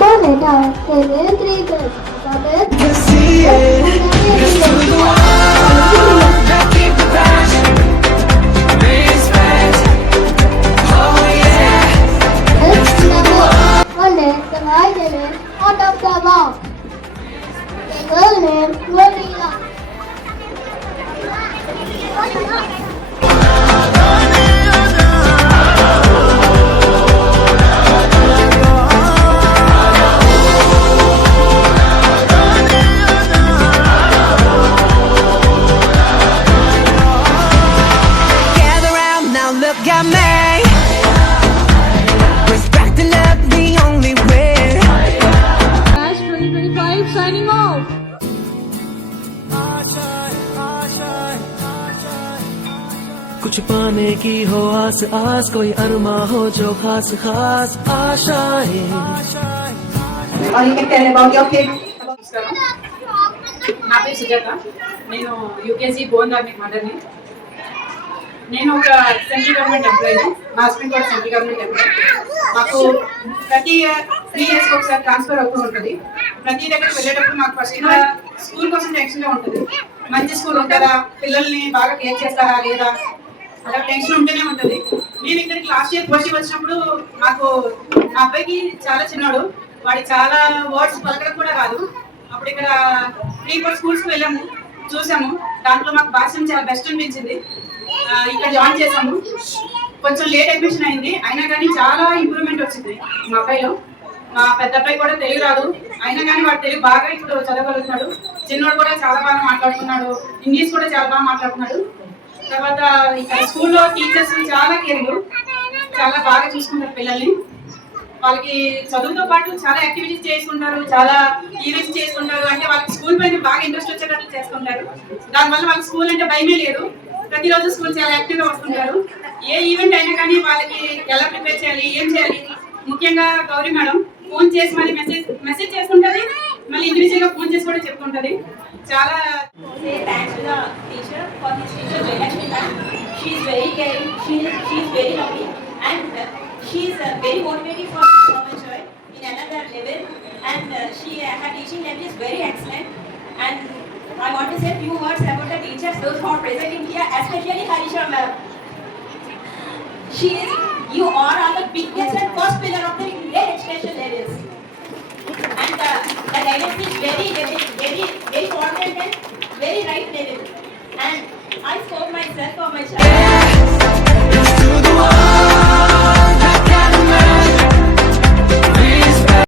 bonnet out. There are three girls. Bonnet. See it. Let's do the one that keep the passion. Respect. Oh yeah. It's the bonnet, the white name out of the box. The girl name Gorilla. Gather round now, look at me. Respect and love the only way. Ash 2025 signing off. कुछ पाने की हो आस आस, कोई अरमा हो जो खास खास आशाएं. Or you can tell about your kid. నమస్కారం, నా పేరు సుజాత. నేను యూకేజీ బోన్ ధార్మిక్ మదర్ని. నేను ఒక సెంట్రల్ గవర్నమెంట్ ఎంప్లాయీ. మా హస్బెండ్ కూడా సెంట్రల్ గవర్నమెంట్ ఎంప్లాయీ. మాకు ప్రతి 3 years ఒకసారి ట్రాన్స్ఫర్ అవుతూ ఉంటుంది. ప్రతి దగ్గరికి వెళ్ళేటప్పుడు మాకు ఫస్ట్ స్కూల్ కోసం టెన్షన్గా ఉంటుంది. మంచి స్కూల్ ఉంటుందా, పిల్లల్ని బాగా కేర్ చేస్తారా లేదా, అలా టెన్షన్ ఉంటూనే ఉంటుంది. నేను ఇక్కడికి లాస్ట్ ఇయర్ ఫస్ట్ వచ్చినప్పుడు మాకు నా అబ్బాయికి చాలా చిన్నాడు, వాడికి చాలా వర్డ్స్ పలకడం కూడా రాదు. అప్పుడు ఇక్కడ 3-4 స్కూల్స్కి వెళ్ళాము, చూసాము. దాంట్లో మాకు భాష చాలా బెస్ట్ అనిపించింది. ఇక్కడ జాయిన్ చేసాము. కొంచెం లేట్ అడ్మిషన్ అయింది, అయినా కానీ చాలా ఇంప్రూవ్మెంట్ వచ్చింది మా అబ్బాయిలో. మా పెద్ద అబ్బాయి కూడా తెలుగు రాదు, అయినా కానీ వాడు తెలుగు బాగా ఇప్పుడు చదవగలుగుతున్నాడు. చిన్నోడు కూడా చాలా బాగా మాట్లాడుతున్నాడు, ఇంగ్లీష్ కూడా చాలా బాగా మాట్లాడుతున్నాడు. తర్వాత ఇక్కడ స్కూల్లో టీచర్స్ చాలా కేరింగ్, చాలా బాగా చూసుకుంటారు పిల్లల్ని. వాళ్ళకి చదువుతో పాటు చాలా యాక్టివిటీస్ చేసుకుంటారు, చాలా ఈవెంట్స్ చేసుకుంటారు. అంటే వాళ్ళకి స్కూల్ పైన బాగా ఇంట్రెస్ట్ వచ్చేటట్లు చేసుకుంటారు. దానివల్ల వాళ్ళకి స్కూల్ అంటే భయమే లేదు. ప్రతిరోజు స్కూల్ చాలా యాక్టివ్గా వస్తుంటారు. ఏ ఈవెంట్ అయినా కానీ వాళ్ళకి ఎలా ప్రిపేర్ చేయాలి, ఏం చేయాలి. ముఖ్యంగా గౌరీ మేడం ఫోన్ చేసి మళ్ళీ మెసేజ్ చేస్తుంటుంది, మళ్ళీ ఇండివిజువల్గా ఫోన్ చేసి కూడా చెప్తుంటుంది. చాలా Thanks to the teacher for his teacher Jayalakshmi ma'am. She is very caring. She is very lovely, and she is very motivating for Government Joy in another level. And her teaching level is very excellent. And I want to say a few words about the teachers, those who are present in here, especially Harisha ma'am. You are the biggest and first pillar of the Indian education levels. And the guidance is very important and very right level. And I score myself for my child.